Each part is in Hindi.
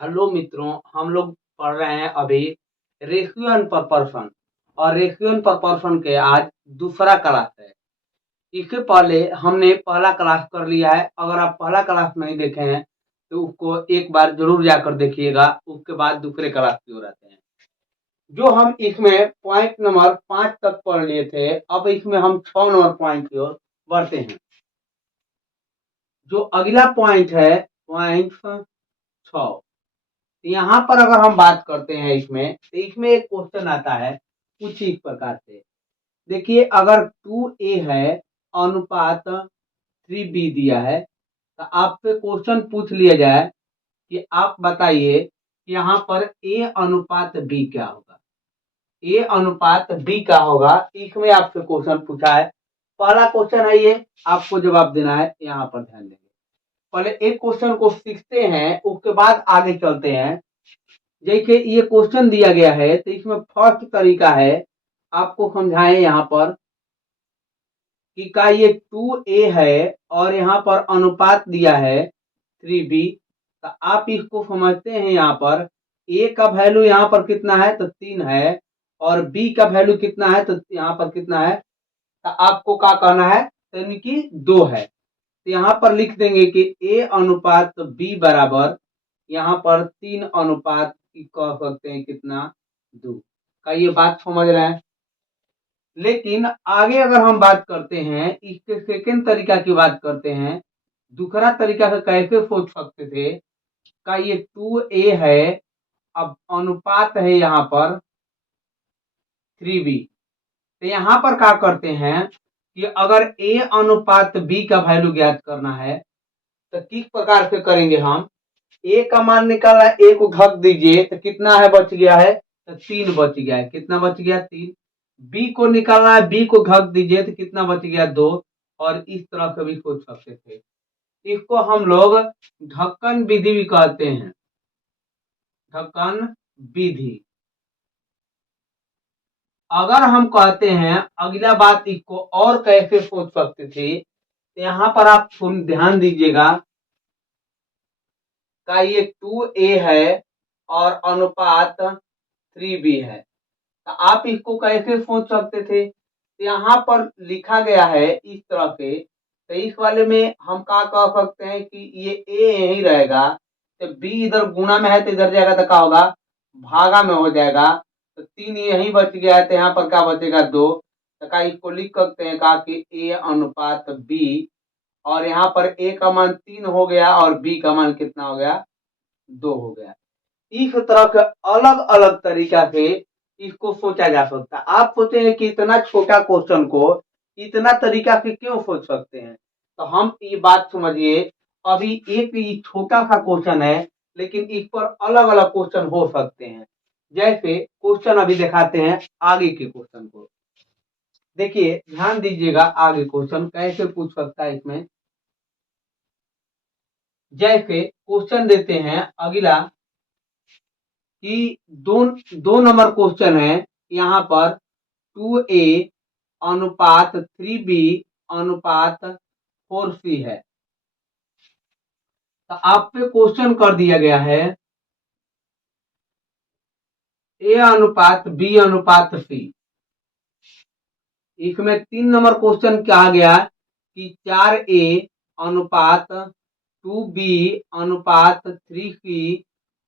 हेलो मित्रों, हम लोग पढ़ रहे हैं अभी रेशियो एंड प्रपोर्शन। और रेशियो एंड प्रपोर्शन के आज दूसरा क्लास है। इसके पहले हमने पहला क्लास कर लिया है। अगर आप पहला क्लास नहीं देखे हैं तो उसको एक बार जरूर जाकर देखिएगा। उसके बाद दूसरे क्लास की ओर आते हैं। जो हम इसमें पॉइंट नंबर 5 तक पढ़ लिए थे, अब इसमें हम 6 नंबर पॉइंट की ओर बढ़ते हैं। जो अगला पॉइंट है पॉइंट 6। यहाँ पर अगर हम बात करते हैं इसमें, तो इसमें एक क्वेश्चन आता है कुछ इस प्रकार से। देखिए, अगर 2a है अनुपात 3b दिया है, तो आपसे क्वेश्चन पूछ लिया जाए कि आप बताइए कि यहाँ पर a अनुपात b क्या होगा। a अनुपात b क्या होगा, इसमें आपसे क्वेश्चन पूछा है। पहला क्वेश्चन है ये, आपको जवाब देना है। यहाँ पर ध्यान देंगे, पहले एक क्वेश्चन को सीखते हैं, उसके बाद आगे चलते हैं। जैसे ये क्वेश्चन दिया गया है, तो इसमें फर्स्ट तरीका है आपको समझाएं यहाँ पर कि का ये 2a है और यहाँ पर अनुपात दिया है 3b। तो आप इसको समझते हैं, यहाँ पर a का वैल्यू यहाँ पर कितना है, तो 3 है, और b का वैल्यू कितना है, तो यहाँ पर कितना है, तो आपको क्या कहना है, यानी कि 2 है। तो यहाँ पर लिख देंगे कि a अनुपात b बराबर यहाँ पर 3 अनुपात की कह सकते हैं कितना, 2 का। ये बात समझ रहे हैं। लेकिन आगे अगर हम बात करते हैं, इसके सेकेंड तरीका की बात करते हैं, दूसरा तरीका से कैसे सोच सकते थे का ये 2a है, अब अनुपात है यहाँ पर 3b। तो यहाँ पर क्या करते हैं कि अगर a अनुपात b का वैल्यू ज्ञात करना है, तो किस प्रकार से करेंगे हम। a का मान निकालना है, a को घक दीजिए तो कितना है, बच गया है, तो 3 बच गया है। कितना बच गया, 3। b को निकालना है, b को घक दीजिए तो कितना बच गया, 2। और इस तरह से भी सोच सकते थे। इसको हम लोग ढक्कन विधि भी कहते हैं, ढक्कन विधि। अगर हम कहते हैं अगला बात, इसको और कैसे सोच सकते थे, तो यहाँ पर आप ध्यान दीजिएगा का ये 2a है और अनुपात 3b है। तो आप इसको कैसे सोच सकते थे, तो यहाँ पर लिखा गया है इस तरह से। तो इस वाले में हम क्या कह सकते हैं कि ये a यही रहेगा, तो b इधर गुणा में है तो इधर जाएगा तो क्या होगा, भागा में हो जाएगा। तो 3 यही बच गया है, तो यहाँ पर क्या बचेगा, 2। तो क्या इसको लिख सकते हैं कहा कि a अनुपात b, और यहाँ पर a का मान 3 हो गया और b का मान कितना हो गया, 2 हो गया। इस तरह के अलग अलग तरीका से इसको सोचा जा सकता है। आप सोचेंगे कि इतना छोटा क्वेश्चन को इतना तरीका से क्यों सोच सकते हैं, तो हम ये बात समझिए, अभी एक ये छोटा सा क्वेश्चन है, लेकिन इस पर अलग अलग क्वेश्चन हो सकते हैं। जैसे क्वेश्चन अभी दिखाते हैं आगे के क्वेश्चन को। देखिए, ध्यान दीजिएगा, आगे क्वेश्चन कैसे पूछ सकता है इसमें। जैसे क्वेश्चन देते हैं अगला कि दो नंबर क्वेश्चन है, यहाँ पर 2a अनुपात 3b अनुपात 4c है। तो आप पे क्वेश्चन कर दिया गया है a अनुपात b अनुपात c। इसमें 3 नंबर क्वेश्चन कहा गया कि 4a अनुपात 2b अनुपात 3c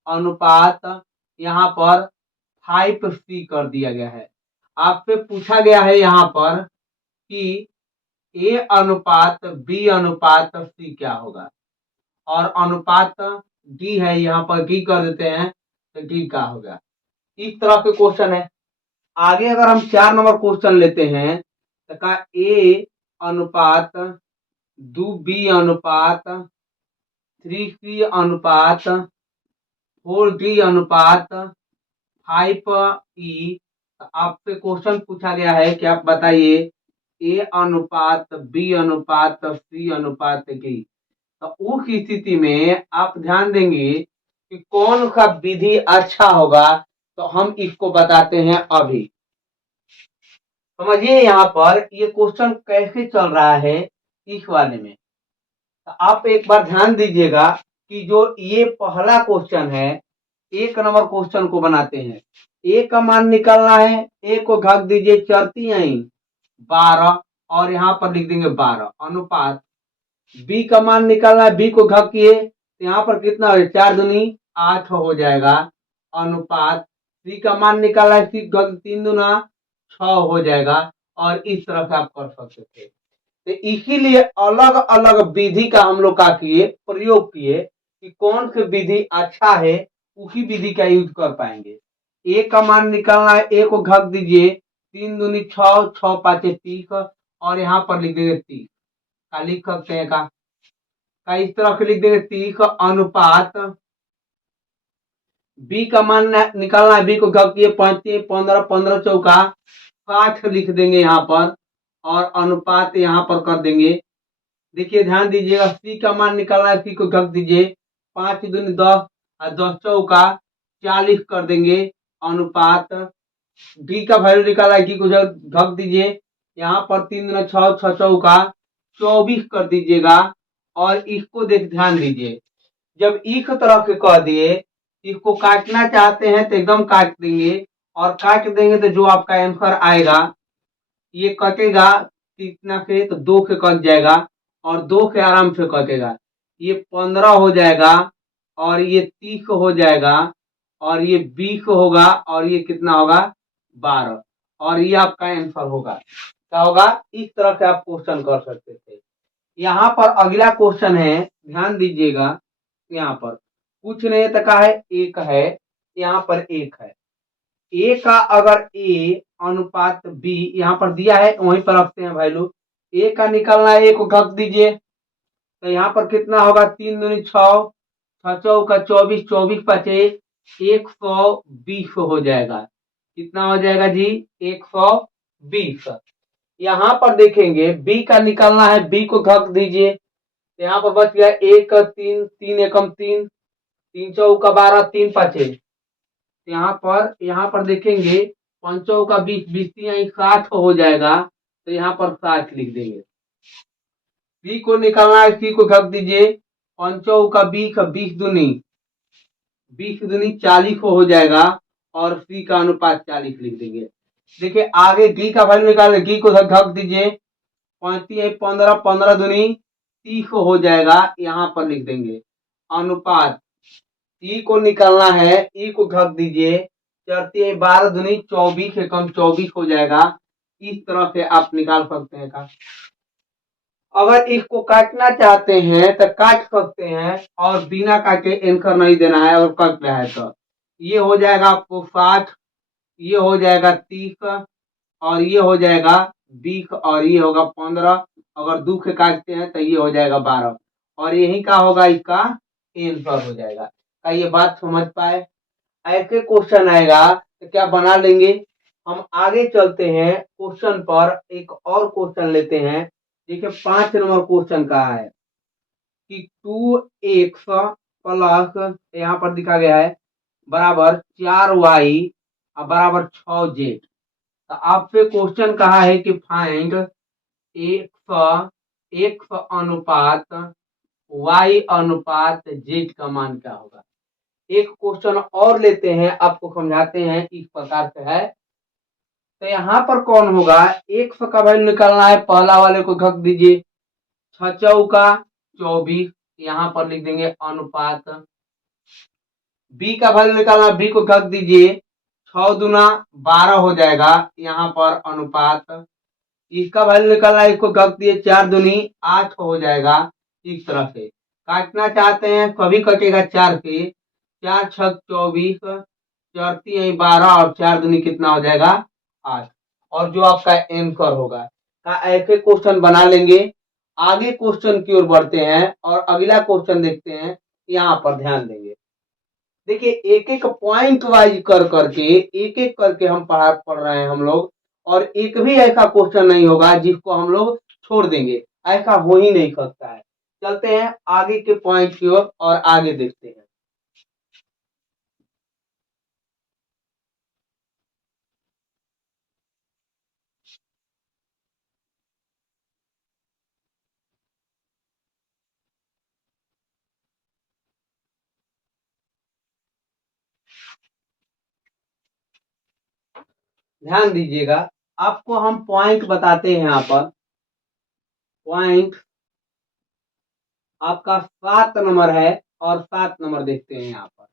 अनुपात यहाँ पर 5c कर दिया गया है। आपसे पूछा गया है यहाँ पर कि a अनुपात b अनुपात c क्या होगा, और अनुपात d है, यहाँ पर d कर देते हैं तो d क्या होगा। इस तरह के क्वेश्चन है। आगे अगर हम 4 नंबर क्वेश्चन लेते हैं, तो का a अनुपात 2b अनुपात 3c अनुपात 4d अनुपात 5e। आपसे क्वेश्चन पूछा गया है कि आप बताइए a अनुपात b अनुपात c अनुपात d। तो उस स्थिति में आप ध्यान देंगे कि कौन सा विधि अच्छा होगा, तो हम इसको बताते हैं अभी। समझिए यहाँ पर ये क्वेश्चन कैसे चल रहा है इस वाले में। तो आप एक बार ध्यान दीजिएगा कि जो ये पहला क्वेश्चन है, 1 नंबर क्वेश्चन को बनाते हैं। ए का मान निकालना है, ए को घक दीजिए, चरती आई 12 और यहाँ पर लिख देंगे 12 अनुपात। बी का मान निकालना है, बी को घक किए तो यहाँ पर कितना हो, 4 दूनी 8 हो जाएगा अनुपात। सी का मान निकालना है, सी घक 3 दूना 6 हो जाएगा। और इस तरह से आप कर सकते थे। तो इसीलिए अलग अलग विधि का हम लोग का किए, प्रयोग किए कि कौन सी विधि अच्छा है, उसी विधि का यूज कर पाएंगे। ए का मान निकालना है, ए को घक दीजिए, 3 दूनी 6, 6 पाँचे 30 और यहाँ पर लिख देंगे 30 का, लिख सकते हैं का इस तरह से लिख देंगे 30 अनुपात। बी का मान निकालना है, बी को घक किए 5 15 15 चौका 60 लिख देंगे यहाँ पर और अनुपात यहाँ पर कर देंगे। देखिए ध्यान दीजिएगा, सी का मान निकालना है, सी को घक दीजिए, 5 दूनी 10 और 10 चौका 40 कर देंगे अनुपात। डी का वैल्यू निकाला है, डी को घक दीजिए, यहाँ पर 3 दूना 6, 6 चौका 24 कर दीजिएगा। और इसको देख ध्यान दीजिए, जब इस तरह के कह दिए, इसको काटना चाहते हैं तो एकदम काट देंगे और काट देंगे तो जो आपका आंसर आएगा ये कटेगा कितना से, तो 2 से कट जाएगा और 2 से आराम से कटेगा। ये 15 हो जाएगा और ये 30 हो जाएगा और ये 20 होगा और ये कितना होगा 12 और ये आपका आंसर होगा। क्या होगा, इस तरह से आप क्वेश्चन कर सकते थे। यहाँ पर अगला क्वेश्चन है, ध्यान दीजिएगा, यहाँ पर कुछ नहीं तका है, एक है, यहाँ पर एक है। ए का अगर ए अनुपात बी यहाँ पर दिया है, वहीं पर रखते हैं वैल्यू। ए का निकालना है, ए को घक दीजिए तो यहाँ पर कितना होगा, 3 दूनी 6, 6 चौका 24, 24 पचे 120 हो जाएगा। कितना हो जाएगा जी, 120। यहाँ पर देखेंगे बी का निकालना है, बी को घक दीजिए तो यहाँ पर बच गया 1 3 3 एकम 3, 3 चौका 12, 3 पचे। यहाँ पर देखेंगे 5 चौका 20, 20 60 हो जाएगा तो यहाँ पर 60 लिख देंगे। सी को निकालना है, सी को घक दीजिए, 5 चौका 20, 20 दूनी 40 हो जाएगा और सी का अनुपात 40 लिख देंगे। देखिए आगे डी का वैल्यू निकाले, डी को घक दीजिए, 35 15, 15 दूनी 30 हो जाएगा, यहाँ पर लिख देंगे अनुपात। ई को निकालना है, ई को घक दीजिए, 12 दूनी 24 एकम 24 हो जाएगा। इस तरह से आप निकाल सकते हैं का। अगर इसको काटना चाहते हैं तो काट सकते हैं और बिना काटे आंसर नहीं देना है। अगर कट रहा है तो ये हो जाएगा आपको 60, ये हो जाएगा 30 और ये हो जाएगा 20 और ये होगा 15। अगर 2 के काटते हैं तो ये हो जाएगा 12 और यही का होगा, इसका आंसर हो जाएगा। क्या ये बात समझ पाए? ऐसे क्वेश्चन आएगा तो क्या बना लेंगे। हम आगे चलते हैं क्वेश्चन पर, एक और क्वेश्चन लेते हैं। देखिए 5 नंबर क्वेश्चन का है कि 2x प्लस यहाँ पर दिखा गया है बराबर 4y बराबर 6z। तो आपसे क्वेश्चन कहा है कि फाइंड x अनुपात y अनुपात z का मान क्या होगा। एक क्वेश्चन और लेते हैं, आपको समझाते हैं इस प्रकार से है। तो यहाँ पर कौन होगा, x का वैल्यू निकालना है, पहला वाले को घक दीजिए, 6 चौका 24, यहाँ पर लिख देंगे अनुपात। b का वैल्यू निकालना, b को घक दीजिए, 6 दूना 12 हो जाएगा, यहाँ पर अनुपात। इसका वैल्यू निकालना, इसको घक दिए, 4 दूनी 8 हो जाएगा। इस तरह से काटना चाहते हैं कभी कटेगा 4 से, 4 6 24, 4 12 और 4 दूनी कितना हो जाएगा 8 और जो आपका आंसर होगा। का ऐसे क्वेश्चन बना लेंगे। आगे क्वेश्चन की ओर बढ़ते हैं और अगला क्वेश्चन देखते हैं। यहाँ पर ध्यान देंगे, देखिए एक एक पॉइंट वाइज कर करके एक एक करके हम पढ़ रहे हैं हम लोग, और एक भी ऐसा क्वेश्चन नहीं होगा जिसको हम लोग छोड़ देंगे, ऐसा हो ही नहीं सकता है। चलते हैं आगे के पॉइंट की ओर और आगे देखते हैं। ध्यान दीजिएगा, आपको हम पॉइंट बताते हैं। यहाँ पर पॉइंट आपका 7 नंबर है और 7 नंबर देखते हैं। यहाँ पर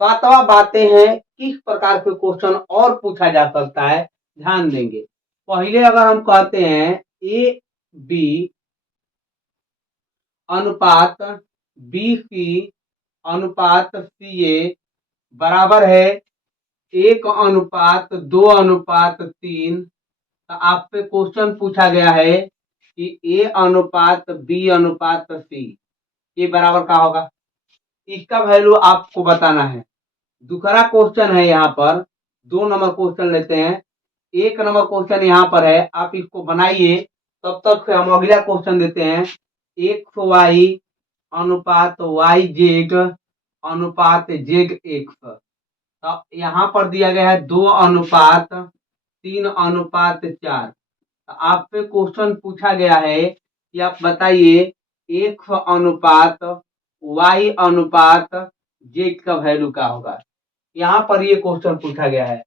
7वां बातें हैं किस प्रकार के क्वेश्चन और पूछा जा सकता है, ध्यान देंगे। पहले अगर हम कहते हैं ए बी अनुपात बी सी अनुपात सी ए बराबर है 1:2:3, तो आपसे क्वेश्चन पूछा गया है कि ए अनुपात बी अनुपात सी ये बराबर का होगा, इसका वैल्यू आपको बताना है। दूसरा क्वेश्चन है, यहाँ पर 2 नंबर क्वेश्चन लेते हैं। 1 नंबर क्वेश्चन यहाँ पर है, आप इसको बनाइए, तब तक हम अगला क्वेश्चन देते हैं। एक्स वाई अनुपात वाई जेड अनुपात जेड एक्स, तो यहाँ पर दिया गया है 2:3:4। तो आपसे क्वेश्चन पूछा गया है कि आप बताइए एक्स अनुपात वाई अनुपात जेड का वैल्यू क्या होगा। यहाँ पर ये क्वेश्चन पूछा गया है।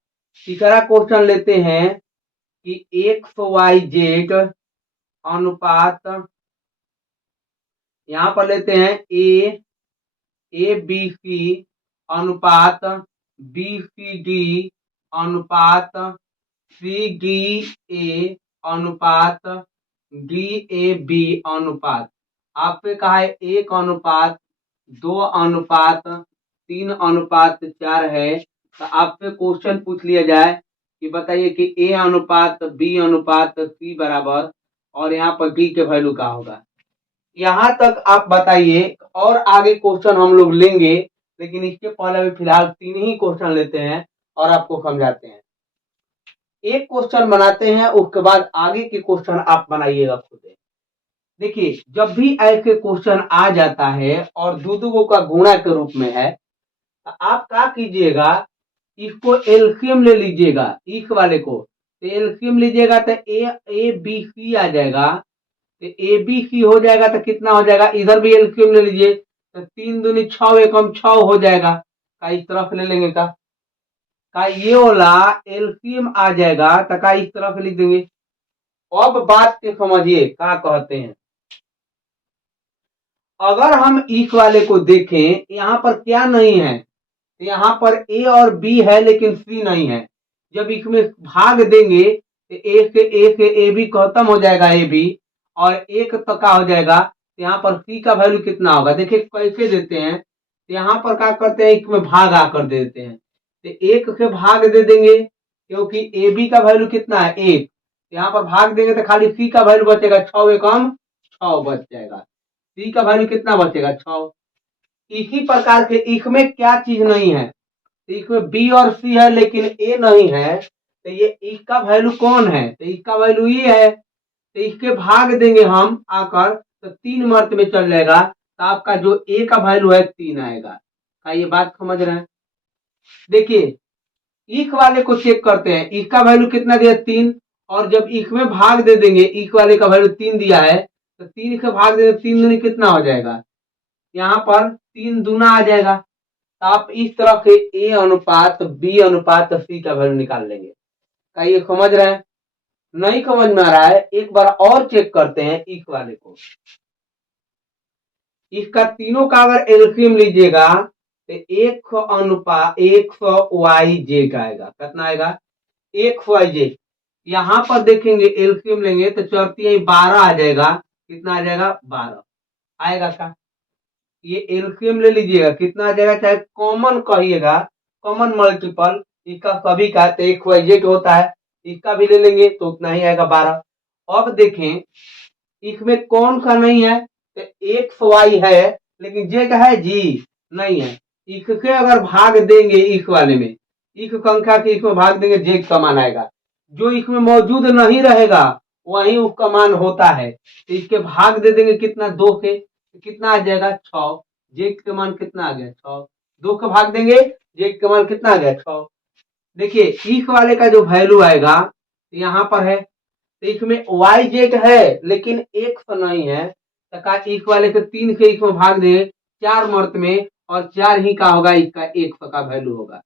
तीसरा क्वेश्चन लेते हैं कि एक्स वाई जेड अनुपात, यहाँ पर लेते हैं ए बी सी अनुपात बी सी डी अनुपात सी डी ए अनुपात डी ए बी अनुपात। आपसे कहा है 1:2:3:4 है। तो आपसे क्वेश्चन पूछ लिया जाए कि बताइए कि ए अनुपात बी अनुपात सी बराबर और यहाँ पर डी के वैल्यू का होगा। यहाँ तक आप बताइए, और आगे क्वेश्चन हम लोग लेंगे, लेकिन इसके पहले अभी फिलहाल 3 ही क्वेश्चन लेते हैं और आपको समझाते हैं। एक क्वेश्चन बनाते हैं, उसके बाद आगे के क्वेश्चन आप बनाइएगा खुद। देखिए, जब भी ऐसे क्वेश्चन आ जाता है और दो का गुणा के रूप में है, तो आप क्या कीजिएगा, इसको एलसीएम ले लीजिएगा। इस वाले को तो एलसीएम लीजिएगा तो ए बी सी आ जाएगा। तो ए बी सी हो जाएगा तो कितना हो जाएगा, इधर भी एलसीएम ले लीजिए तो 3 दूनी 6 एकम 6 हो जाएगा। का इस तरफ ले लेंगे, का ये वाला एलसीएम आ जाएगा तो का इस तरफ लिख देंगे। अब बात के समझिए क्या कहते हैं। अगर हम इस वाले को देखें, यहाँ पर क्या नहीं है, यहाँ पर ए और बी है लेकिन सी नहीं है। जब इसमें भाग देंगे तो ए से ए बी खत्म हो जाएगा, ए बी और एक तो क्या हो जाएगा, तो यहाँ पर सी का वैल्यू कितना होगा। देखिए कैसे देते हैं, तो यहाँ पर क्या करते हैं, इसमें भाग आकर दे देते हैं। तो एक से भाग दे देंगे क्योंकि ए बी का वैल्यू कितना है 1, यहाँ पर भाग देंगे तो खाली सी का वैल्यू बचेगा 6 एकम 6 बच जाएगा। सी का वैल्यू कितना बचेगा 6। इसी प्रकार के इसमें क्या चीज नहीं है, तो इसमें बी और सी है लेकिन ए नहीं है, तो ये इसका वैल्यू कौन है, तो इसका वैल्यू ये है। तो इसके भाग देंगे हम आकर तो 3 मर्त में चल जाएगा, तो आपका जो ए का वैल्यू है 3 आएगा। क्या ये बात समझ रहे हैं। देखिए इस वाले को चेक करते हैं, इसका वैल्यू कितना दिया 3, और जब इसमें भाग दे देंगे, इस वाले का वैल्यू 3 दिया है तो 3 से भाग देंगे, 3 दूनी कितना हो जाएगा, यहाँ पर 3 दूना आ जाएगा। तो आप इस तरह के ए अनुपात बी अनुपात सी का वैल्यू निकाल लेंगे। क्या ये समझ रहे हैं। नहीं समझ में आ रहा है, एक बार और चेक करते हैं इस वाले को। इसका तीनों का अगर एलसीएम लीजिएगा तो 100 वाई जे का आएगा। कितना आएगा 1 वाई जे। यहाँ पर देखेंगे एलसीएम लेंगे तो चौथी 12 आ जाएगा। कितना आ जाएगा 12 आएगा का। ये एलसीएम ले लीजिएगा, कितना आ जाएगा, चाहे कॉमन कहिएगा, कॉमन मल्टीपल इसका सभी का तो 1 वाई जेड होता है, इसका भी ले लेंगे तो उतना ही आएगा 12। अब देखें इसमें कौन सा नहीं है, तो एक्स वाई है लेकिन जेड है जी नहीं है। इससे अगर भाग देंगे इस वाले में, इस संख्या के इसमें भाग देंगे, जेड का मान आएगा। जो इसमें मौजूद नहीं रहेगा वही उसका मान होता है, तो इसके भाग दे देंगे कितना 2 से, तो कितना आ जाएगा 6। जेड का मान कितना आ गया 6, 2 का भाग देंगे, जेड का मान कितना आ गया 6। देखिए इस वाले का जो वैल्यू आएगा यहाँ पर है, तो इसमें वाई जेड है लेकिन एक सौ नहीं है, तो इस वाले से 3 से इसमें भाग दे 4 मर्त में, और 4 ही का होगा, इसका 100 का वैल्यू होगा।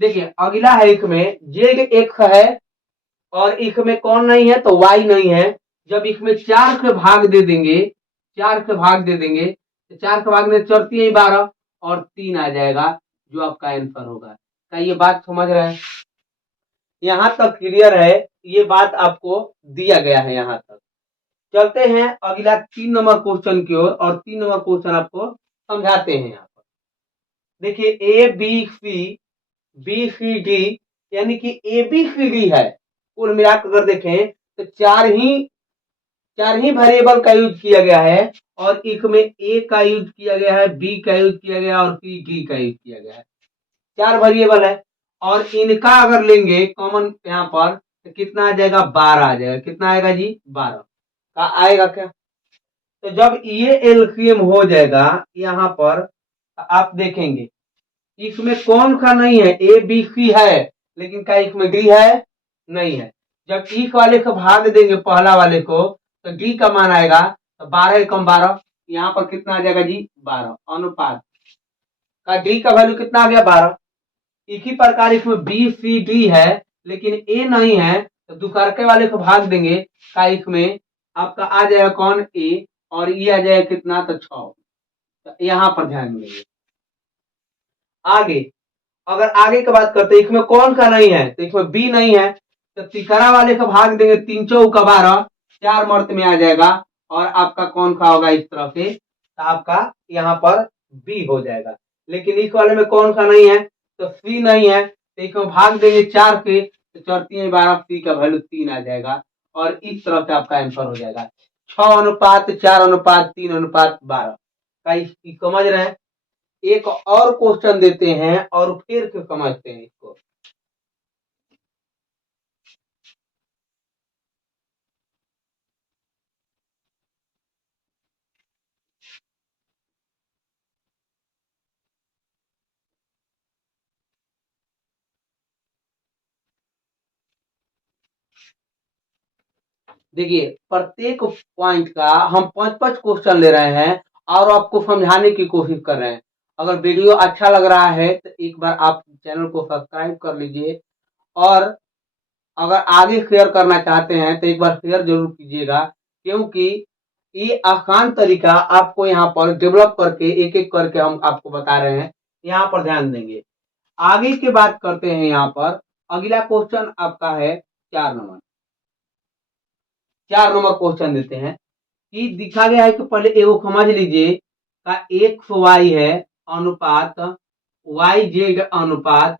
देखिए अगला है एक में जेड एक्स है और एक में कौन नहीं है तो वाई नहीं है। जब एक में 4 के भाग दे देंगे, 4 के भाग दे देंगे तो 4 के भाग में चढ़ती है 12 और 3 आ जाएगा जो आपका आंसर होगा। क्या ये बात समझ रहे हैं? यहाँ तक क्लियर है, ये बात आपको दिया गया है यहाँ तक। चलते हैं अगला 3 नंबर क्वेश्चन की ओर और 3 नंबर क्वेश्चन आपको समझाते हैं यहाँ पर। देखिए ए बी सी डी यानी कि ए बी सी डी है। कुल मिलाकर अगर देखें तो चार ही वेरिएबल का यूज किया गया है और एक में ए का यूज किया गया है, बी का यूज किया गया और सी डी का यूज किया गया है। 4 वेरिएबल है और इनका अगर लेंगे कॉमन यहाँ पर तो कितना आ जाएगा 12 आ जाएगा। कितना आएगा जी 12 का आएगा क्या। तो जब ये एलसीएम हो जाएगा यहाँ पर आप देखेंगे इसमें कौन सा नहीं है, ए बी सी है लेकिन क्या इसमें डी है, नहीं है। जब इस वाले को भाग देंगे पहला वाले को तो डी का मान आएगा तो 12 कम 12 यहाँ पर कितना आ जाएगा जी 12 अनुपात का डी का वैल्यू कितना आ गया 12। इसी प्रकार इसमें बी सी डी है लेकिन ए नहीं है तो दुकरके वाले को भाग देंगे का इसमें आपका आ जाएगा कौन ए और ये आ जाएगा कितना तो 6। तो यहाँ पर ध्यान देंगे। आगे अगर आगे की बात करते इसमें कौन सा नहीं है तो इसमें बी नहीं है तो तिकड़ा वाले को भाग देंगे 3 चौका 12 4 मर्त में आ जाएगा और आपका कौन सा होगा इस तरह से तो आपका यहाँ पर बी हो जाएगा। लेकिन इस वाले में कौन सा नहीं है तो सी नहीं है तो इसमें भाग देंगे 4 के तो चढ़ती है 12 सी का वैल्यू 3 आ जाएगा और इस तरह से आपका आंसर हो जाएगा 6 अनुपात 4 अनुपात 3 अनुपात 12 का समझ रहे हैं। एक और क्वेश्चन देते हैं और फिर समझते हैं इसको। देखिए प्रत्येक पॉइंट का हम 5-5 क्वेश्चन ले रहे हैं और आपको समझाने की कोशिश कर रहे हैं। अगर वीडियो अच्छा लग रहा है तो एक बार आप चैनल को सब्सक्राइब कर लीजिए और अगर आगे शेयर करना चाहते हैं तो एक बार शेयर जरूर कीजिएगा क्योंकि ये आसान तरीका आपको यहाँ पर डेवलप करके एक एक करके हम आपको बता रहे हैं। यहाँ पर ध्यान देंगे। आगे की बात करते हैं। यहाँ पर अगला क्वेश्चन आपका है 4 नंबर। 4 नंबर क्वेश्चन देते हैं कि दिखा गया है कि पहले एगो समझ लीजिए का एक्स वाई है अनुपात वाई जेड अनुपात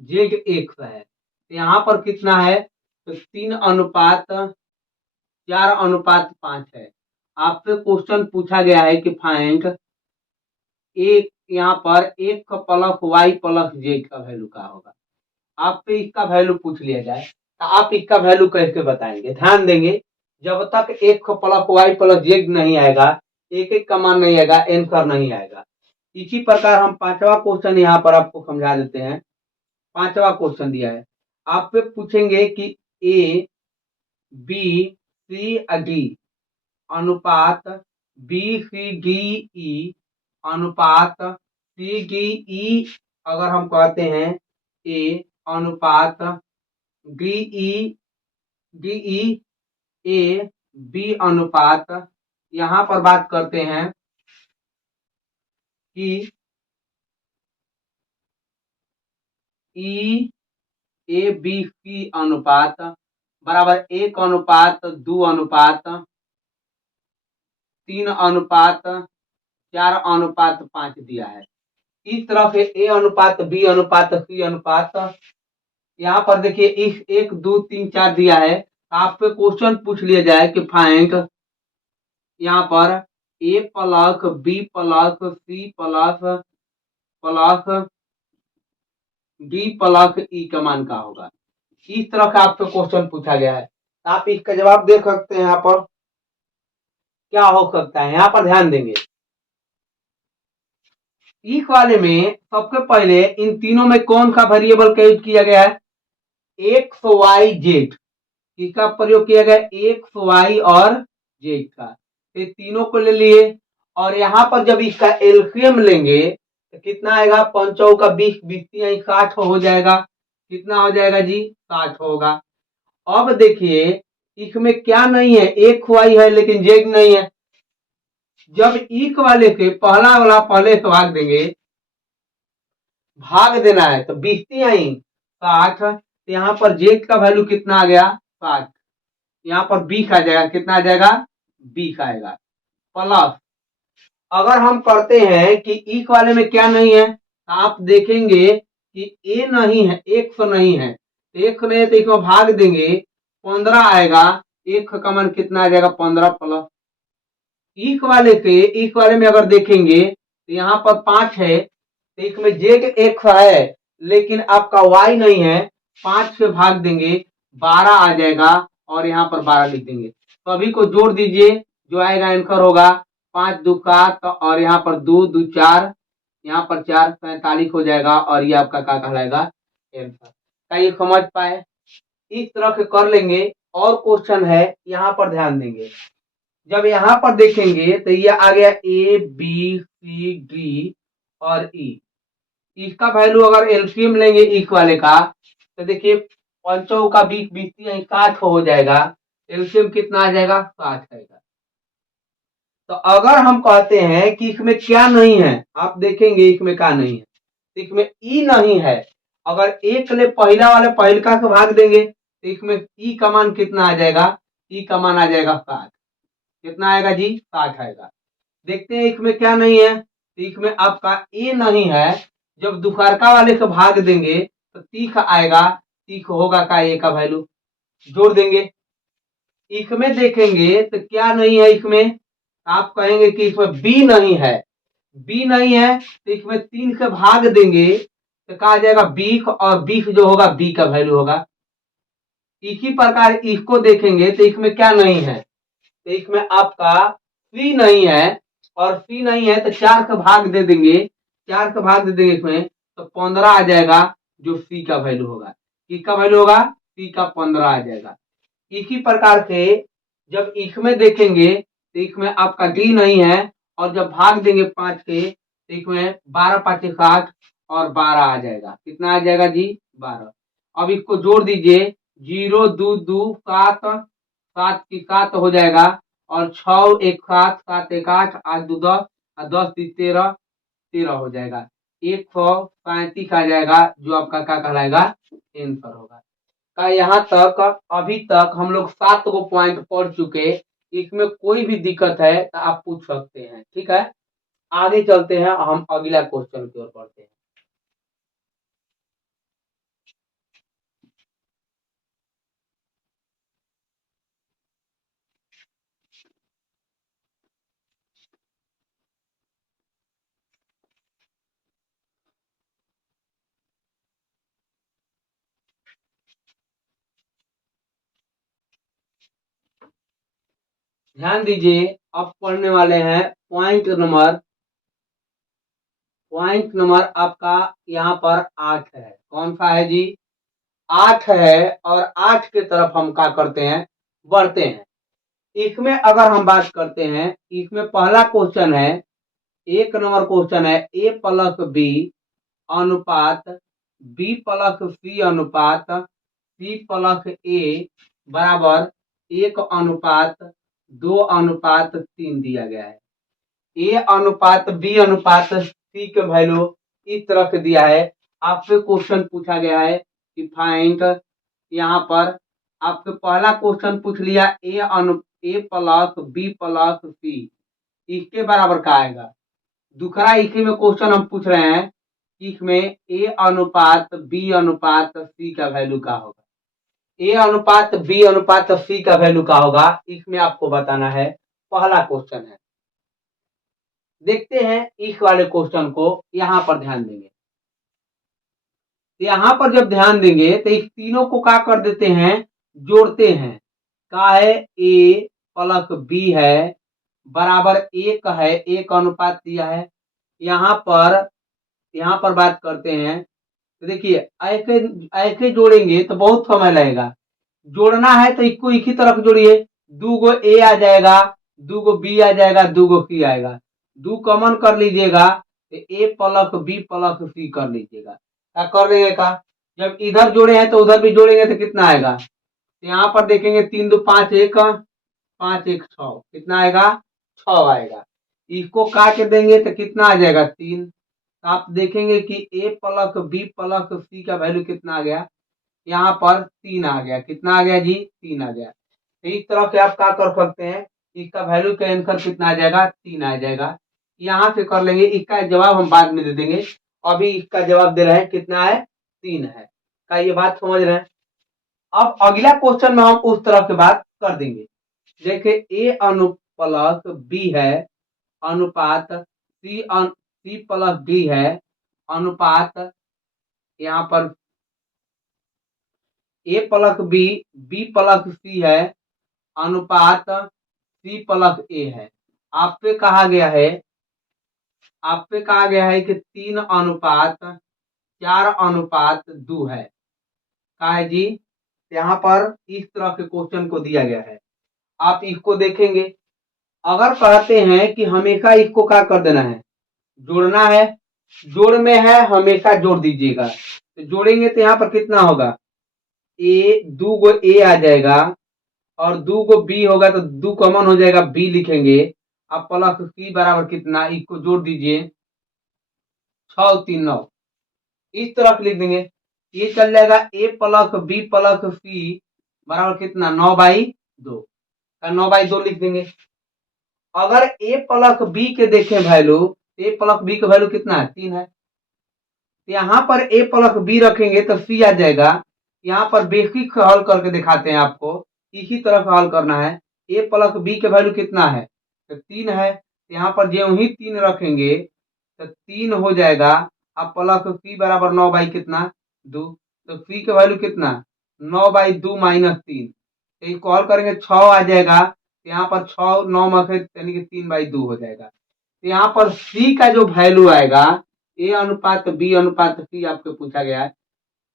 जेड एक्स है। तो यहाँ पर कितना है तो 3 अनुपात 4 अनुपात 5 है। आपसे क्वेश्चन पूछा गया है कि फाइंड एक यहाँ पर एक का प्लस वाई प्लस जेड का वैल्यू क्या होगा। आपसे इसका वैल्यू पूछ लिया जाए तो आप इसका वैल्यू कैसे बताएंगे। ध्यान देंगे जब तक एक का प्लस वाई प्लस जेड नहीं आएगा एक एक का मान नहीं आएगा आंसर नहीं आएगा। इसी प्रकार हम 5वां क्वेश्चन यहाँ पर आपको समझा देते हैं। 5वां क्वेश्चन दिया है आपसे पूछेंगे कि ए बी सी डी अनुपात बी सी डी ई अनुपात सी डी ई अगर हम कहते हैं ए अनुपात डी ई ए बी अनुपात यहाँ पर बात करते हैं कि ई ए बी सी अनुपात बराबर 1 अनुपात 2 अनुपात 3 अनुपात 4 अनुपात 5 दिया है। इस तरह से ए अनुपात बी अनुपात सी अनुपात यहाँ पर देखिए इस 1 2 3 4 दिया है। आपसे क्वेश्चन पूछ लिया जाए कि फाइंड यहाँ पर A plus B plus C plus D plus E का मान का होगा। इस तरह का आपसे क्वेश्चन पूछा गया है। आप इसका जवाब दे सकते हैं। यहाँ पर क्या हो सकता है यहाँ पर ध्यान देंगे। इस वाले में सबसे पहले इन तीनों में कौन सा वेरिएबल का यूज किया गया है एक्स वाई जेड। किसका प्रयोग किया गया एक्स वाई और जेड का। ये तीनों को ले लिए और यहाँ पर जब इसका एलसीएम लेंगे तो कितना आएगा, 5 चौका 20, 20 यही 60 हो जाएगा। कितना हो जाएगा जी, 60 होगा। अब देखिए इसमें क्या नहीं है, एक वाई है लेकिन जेड नहीं है। जब इक वाले के पहला वाला पहले से भाग देंगे, भाग देना है तो 20 आई 60, तो यहाँ पर जेड का वैल्यू कितना आ गया, 60। यहाँ पर 20 आ जाएगा, कितना आ जाएगा, 20 आएगा। प्लस अगर हम करते हैं कि इक वाले में क्या नहीं है, आप देखेंगे कि ए नहीं है, 100 नहीं है, 1 नहीं है तो इसमें भाग देंगे 15 आएगा। 1 का मान कितना आ जाएगा, 15 प्लस इक वाले में अगर देखेंगे तो यहाँ पर 5 है, तो इसमें जेड 1 है लेकिन आपका वाई नहीं है, 5 से भाग देंगे 12 आ जाएगा और यहाँ पर 12 लिख देंगे। तो अभी को जोड़ दीजिए, जो आएगा आंसर होगा 5 2 7 और यहाँ पर 2 2 4, यहाँ पर 4 45 हो जाएगा और ये आपका क्या कहलाएगा, आंसर। क्या ये समझ पाए? इस तरह के कर लेंगे। और क्वेश्चन है, यहाँ पर ध्यान देंगे। जब यहाँ पर देखेंगे तो ये आ गया ए बी सी डी और ई। इसका वैल्यू अगर एलसीएम लेंगे इक वाले का, तो देखिए 5 का 20 20 60 हो जाएगा। एलसीएम कितना आ जाएगा, 60 आएगा। तो अगर हम कहते हैं कि इसमें क्या नहीं है, आप देखेंगे इसमें क्या नहीं है, इसमें ई नहीं है। अगर एक ले पहला वाले पहलका से भाग देंगे तो इसमें ई का मान कितना आ जाएगा, ई का मान आ जाएगा 60। कितना आएगा जी, 60 आएगा। देखते हैं इसमें क्या नहीं है, तो इसमें आपका ए नहीं है। जब दुफारका वाले से भाग देंगे तो 30 आएगा। 30 होगा का ए का वैल्यू, जोड़ देंगे। इसमें देखेंगे तो क्या नहीं है, इसमें आप कहेंगे कि इसमें बी नहीं है। बी नहीं है तो इसमें 3 से भाग देंगे तो कहा जाएगा 20 और 20 जो होगा बी का वैल्यू होगा। इसी प्रकार इसको देखेंगे तो इसमें क्या नहीं है, तो इसमें आपका सी नहीं है और सी नहीं है तो 4 का भाग दे देंगे, 4 का भाग दे देंगे इसमें तो 15 आ जाएगा, जो सी का वैल्यू होगा। किसका वैल्यू होगा, सी का 15 आ जाएगा। इसी प्रकार से जब इसमें देखेंगे तो इसमें आपका डी नहीं है और जब भाग देंगे 5 के तो इसमें 12 5 60 और 12 आ जाएगा। कितना आ जाएगा जी, 12। अब इसको जोड़ दीजिए, 0 2 2 7 7 की 7 हो जाएगा और 6 1 7 7 1 8 8 2 10 और 10 3 13 13 हो जाएगा। 135 आ जाएगा, जो आपका क्या कहलाएगा, आंसर होगा। का यहाँ तक अभी तक हम लोग 7 को पॉइंट पढ़ चुके। इसमें कोई भी दिक्कत है तो आप पूछ सकते हैं, ठीक है। आगे चलते हैं, हम अगला क्वेश्चन की ओर बढ़ते हैं। ध्यान दीजिए, अब पढ़ने वाले हैं पॉइंट नंबर आपका यहाँ पर 8 है। कौन सा है जी, 8 है। और 8 की तरफ हम क्या करते हैं, बढ़ते हैं। इसमें अगर हम बात करते हैं, इसमें पहला क्वेश्चन है, 1 नंबर क्वेश्चन है, ए प्लस बी अनुपात बी प्लस सी अनुपात सी प्लस ए बराबर 1:2:3 दिया गया है। ए अनुपात बी अनुपात सी के वैल्यू इस तरह से दिया है। आपसे क्वेश्चन पूछा गया है कि फाइंड, यहाँ पर आपसे पहला क्वेश्चन पूछ लिया ए प्लस बी प्लस सी, इसके बराबर का आएगा। दूसरा इसी में क्वेश्चन हम पूछ रहे हैं, इसमें ए अनुपात बी अनुपात सी का वैल्यू का होगा। ए अनुपात बी अनुपात सी का वैल्यू का होगा, इसमें आपको बताना है। पहला क्वेश्चन है, देखते हैं इस वाले क्वेश्चन को। यहां पर ध्यान देंगे, यहां पर जब ध्यान देंगे तो इस तीनों को क्या कर देते हैं, जोड़ते हैं। का है, ए प्लस बी है बराबर 1 है, 1 अनुपात दिया है। यहाँ पर बात करते हैं तो देखिए ऐसे ऐसे जोड़ेंगे तो बहुत समय लगेगा। जोड़ना है तो इसको एक ही तरफ जोड़िए, 2 गो ए आ जाएगा, 2 गो बी आ जाएगा, 2 गो सी आएगा। 2 कॉमन कर लीजिएगा तो ए प्लस बी प्लस सी कर लीजिएगा। क्या कर देंगे का, जब इधर जोड़े हैं तो उधर भी जोड़ेंगे तो कितना आएगा, तो यहाँ पर देखेंगे 3 2 5 1 5 1 6, कितना आएगा 6 आएगा। इसको काट देंगे तो कितना आ जाएगा 3। तो आप देखेंगे कि ए प्लस बी प्लस सी का वैल्यू कितना आ गया, यहाँ पर 3 आ गया। कितना आ गया जी, 3 आ गया। तो इस तरह से आप क्या कर सकते हैं, इसका वैल्यू का आंसर कितना आ जाएगा, 3 आ जाएगा। यहाँ से कर लेंगे, इसका जवाब हम बाद में दे देंगे, अभी इसका जवाब दे रहे हैं कितना है, 3 है। क्या ये बात समझ रहे हैं। अब अगला क्वेश्चन में हम उस तरह की बात कर देंगे। देखिए ए प्लस बी है अनुपात सी प्लस डी है अनुपात, यहाँ पर A plus B B plus सी है अनुपात सी प्लस ए है। आपसे कहा गया है, आपसे कहा गया है कि 3 अनुपात 4 अनुपात 2 है। कहा है जी, यहाँ पर इस तरह के क्वेश्चन को दिया गया है। आप इसको देखेंगे, अगर कहते हैं कि हमेशा इसको क्या कर देना है, जोड़ना है, जोड़ में है हमेशा जोड़ दीजिएगा। तो जोड़ेंगे तो यहाँ पर कितना होगा, ए 2 गो ए आ जाएगा और 2 गो बी होगा तो 2 कॉमन हो जाएगा, बी लिखेंगे। अब प्लस सी बराबर कितना, इसको जोड़ दीजिए 6 3 9, इस तरफ लिख देंगे। ये चल जाएगा ए प्लस बी प्लस सी बराबर कितना 9/2, 9/2 लिख देंगे। अगर ए प्लस बी के देखें वैल्यू, ए प्लस बी का वैल्यू कितना है, 3 है। यहाँ पर ए प्लस बी रखेंगे तो सी आ जाएगा। यहाँ पर बेसिक हल करके दिखाते हैं आपको, इसी तरह से हल करना है। ए प्लस बी के वैल्यू कितना है, तो 3 है। यहाँ पर जो ही 3 रखेंगे तो 3 हो जाएगा। अब प्लस सी बराबर 9 बाई कितना 2, तो सी के वैल्यू कितना 9/2 माइनस 3, तो इसको हल करेंगे 6 आ जाएगा। यहाँ पर 6 9 में से यानी कि 3/2 हो जाएगा। तो यहाँ पर सी का जो वैल्यू आएगा, ए अनुपात बी अनुपात सी आपको पूछा गया है,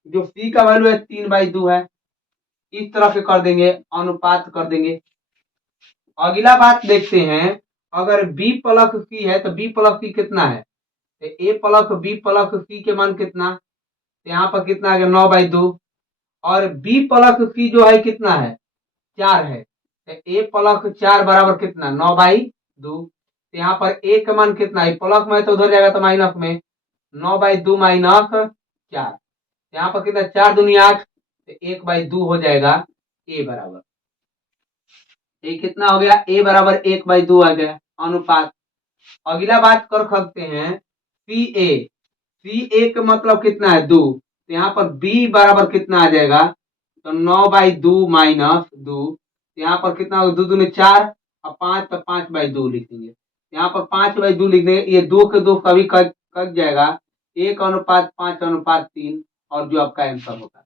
जो सी का वैल्यू है 3/2 है। इस तरह से कर देंगे, अनुपात कर देंगे। अगला बात देखते हैं, अगर बी प्लस सी है तो बी प्लस सी कितना है, तो ए प्लस बी प्लस सी के मान कितना, तो यहाँ पर कितना आ गया 9/2, और बी प्लस सी जो है कितना है 4 है, तो ए प्लस 4 बराबर कितना 9/2। तो यहाँ पर ए का मान कितना है, प्लस में तो उधर जाएगा तो माइनस में, 9/2 माइनस 4, यहाँ पर कितना 4 दूनी 8, तो 1/2 हो जाएगा ए बराबर। ये कितना हो गया, ए बराबर 1/2 आ गया अनुपात। अगला बात कर सकते हैं सी ए का मतलब कितना है 2, तो यहाँ पर बी बराबर कितना आ जाएगा, तो 9/2 माइनस 2, यहाँ पर कितना होगा 2 दूनी 4 और 5, तो 5/2 लिख देंगे। यहाँ पर 5/2 लिख देंगे, ये 2 के 2 कभी कट जाएगा, 1:5 और जो आपका आंसर होगा।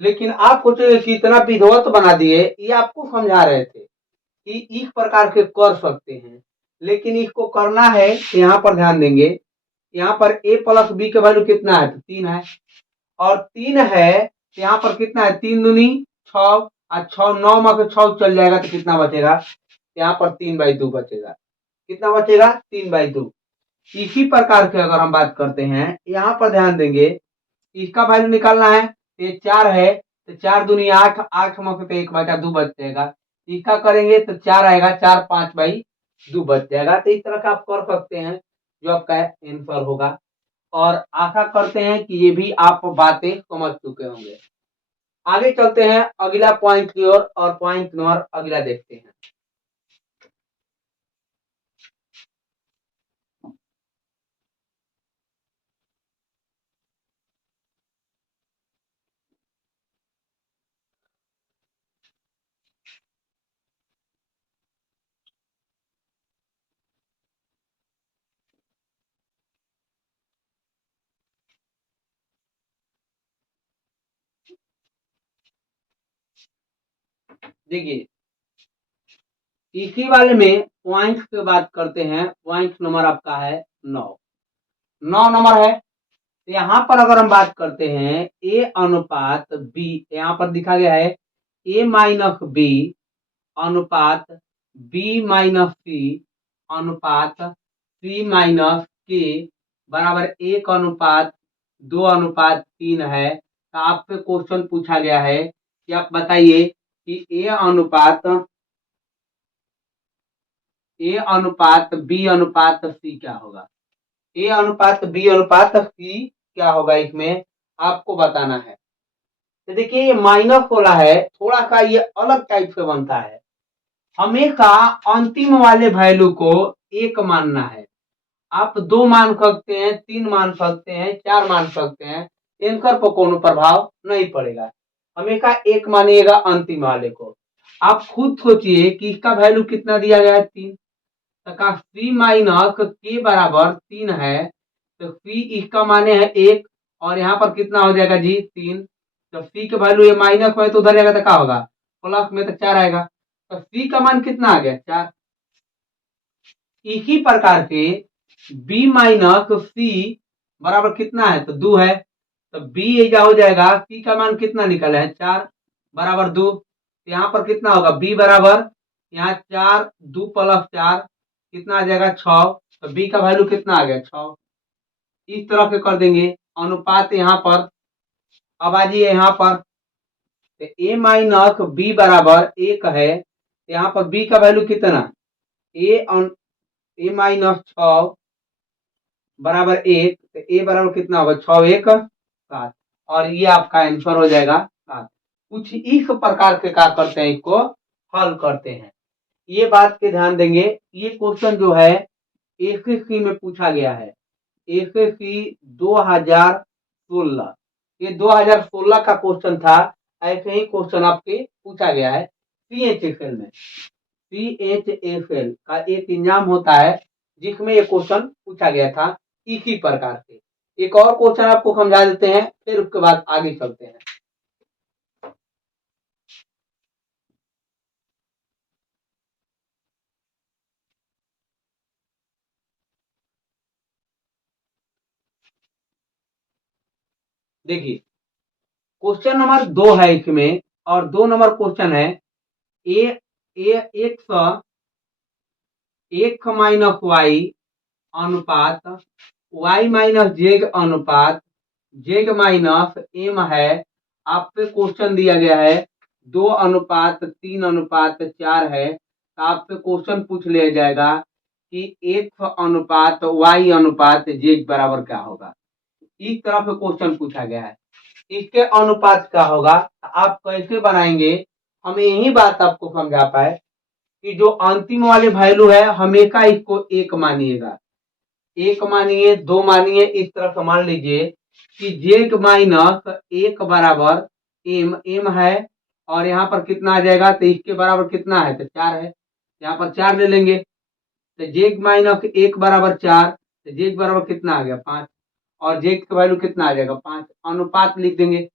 लेकिन आप सोचेंगे कि इतना विधिवत बना दिए, ये आपको समझा रहे थे कि इस प्रकार के कर सकते हैं, लेकिन इसको करना है तो यहाँ पर ध्यान देंगे। यहाँ पर ए प्लस बी का वैल्यू कितना है, तो 3 है, और 3 है तो यहाँ पर कितना है 3 दूनी 6 और 6 9 में से 6 चल जाएगा तो कितना बचेगा, यहाँ पर 3/2 बचेगा। कितना बचेगा 3/2। इसी प्रकार से अगर हम बात करते हैं, यहाँ पर ध्यान देंगे, इसका वैल्यू निकालना है, ये 4 है तो 4 दूनी 8, 8 में से 1 बचा 2 बच जाएगा। इसका करेंगे तो 4 आएगा, 4 5/2 बच जाएगा। तो इस तरह का आप कर सकते हैं, जो आपका आंसर होगा। और आशा करते हैं कि ये भी आप बातें समझ चुके होंगे। आगे चलते हैं अगला पॉइंट की ओर, और पॉइंट नंबर अगला देखते हैं। देखिए इसी वाले में पॉइंट की बात करते हैं। पॉइंट नंबर आपका है 9 नंबर है। तो यहाँ पर अगर हम बात करते हैं ए अनुपात बी, यहाँ पर दिखा गया है ए माइनस बी अनुपात बी माइनस सी अनुपात सी माइनस के बराबर 1:2:3 है। तो आपसे क्वेश्चन पूछा गया है कि आप बताइए कि A/B/C क्या होगा। A/B/C क्या होगा, इसमें आपको बताना है। तो देखिए ये माइनस वाला है, थोड़ा सा ये अलग टाइप से बनता है। हमेशा अंतिम वाले वैल्यू को एक मानना है। आप 2 मान सकते हैं, 3 मान सकते हैं, 4 मान सकते हैं, इनकर पर कोनो प्रभाव नहीं पड़ेगा। हमेशा एक मानिएगा अंतिम वाले को। आप खुद सोचिए कि इसका वैल्यू कितना दिया गया है, 3। तो सी माइनस के बराबर 3 है, तो सी इसका माने है 1, और यहाँ पर कितना हो जाएगा जी, 3। तो सी के वैल्यू ये माइनस में तो उधर जाएगा तो क्या होगा, प्लस में तो 4 आएगा। तो सी का मान कितना आ गया, 4। इसी प्रकार से B-C बराबर कितना है, तो 2 है। तो B एजा हो जाएगा, C का मान कितना निकला है, 4 बराबर 2। यहाँ पर कितना होगा, B बराबर यहाँ 4 2 प्लस 4 कितना आ जाएगा, 6। तो B का वैल्यू कितना आ गया, 6। इस तरह से कर देंगे अनुपात यहाँ पर। अब आ जाइए यहाँ पर, तो A-B बराबर 1 है। यहाँ पर B का वैल्यू कितना, A-6 बराबर 1, तो A बराबर कितना होगा, 6 1 7, और ये आपका आंसर हो जाएगा 7। कुछ इस प्रकार के क्या करते हैं, इसको हल करते हैं। ये बात के ध्यान देंगे, ये क्वेश्चन जो है एसएससी में पूछा गया है, एसएससी 2016। ये 2016 का क्वेश्चन था। ऐसे ही क्वेश्चन आपके पूछा गया है सीएचएसएल में। सीएचएसएल का एक एग्जाम होता है जिसमें ये क्वेश्चन पूछा गया था इसी प्रकार से। एक और क्वेश्चन आपको समझा देते हैं, फिर उसके बाद आगे चलते हैं। देखिए क्वेश्चन नंबर 2 है इसमें, और 2 नंबर क्वेश्चन है x माइनस वाई अनुपात y माइनस जेड अनुपात जेड माइनस एम है। आपसे क्वेश्चन दिया गया है 2:3:4 है। तो आपसे क्वेश्चन पूछ लिया जाएगा कि x अनुपात y अनुपात जेड बराबर क्या होगा। इस तरह से क्वेश्चन पूछा गया है, इसके अनुपात क्या होगा, आप कैसे बनाएंगे। हम यही बात आपको समझा पाए कि जो अंतिम वाले वैल्यू है हमेशा इसको एक मानिएगा, एक मानिए, 2 मानिए, इस तरह से मान लीजिए कि जेड माइनस 1 बराबर एम है, और यहाँ पर कितना आ जाएगा, तो इसके बराबर कितना है, तो 4 है। यहाँ पर 4 ले लेंगे, तो जेड माइनस 1 बराबर 4, तो जेड बराबर कितना आ गया, 5, और जेड का वैल्यू कितना आ जाएगा, 5। अनुपात लिख देंगे,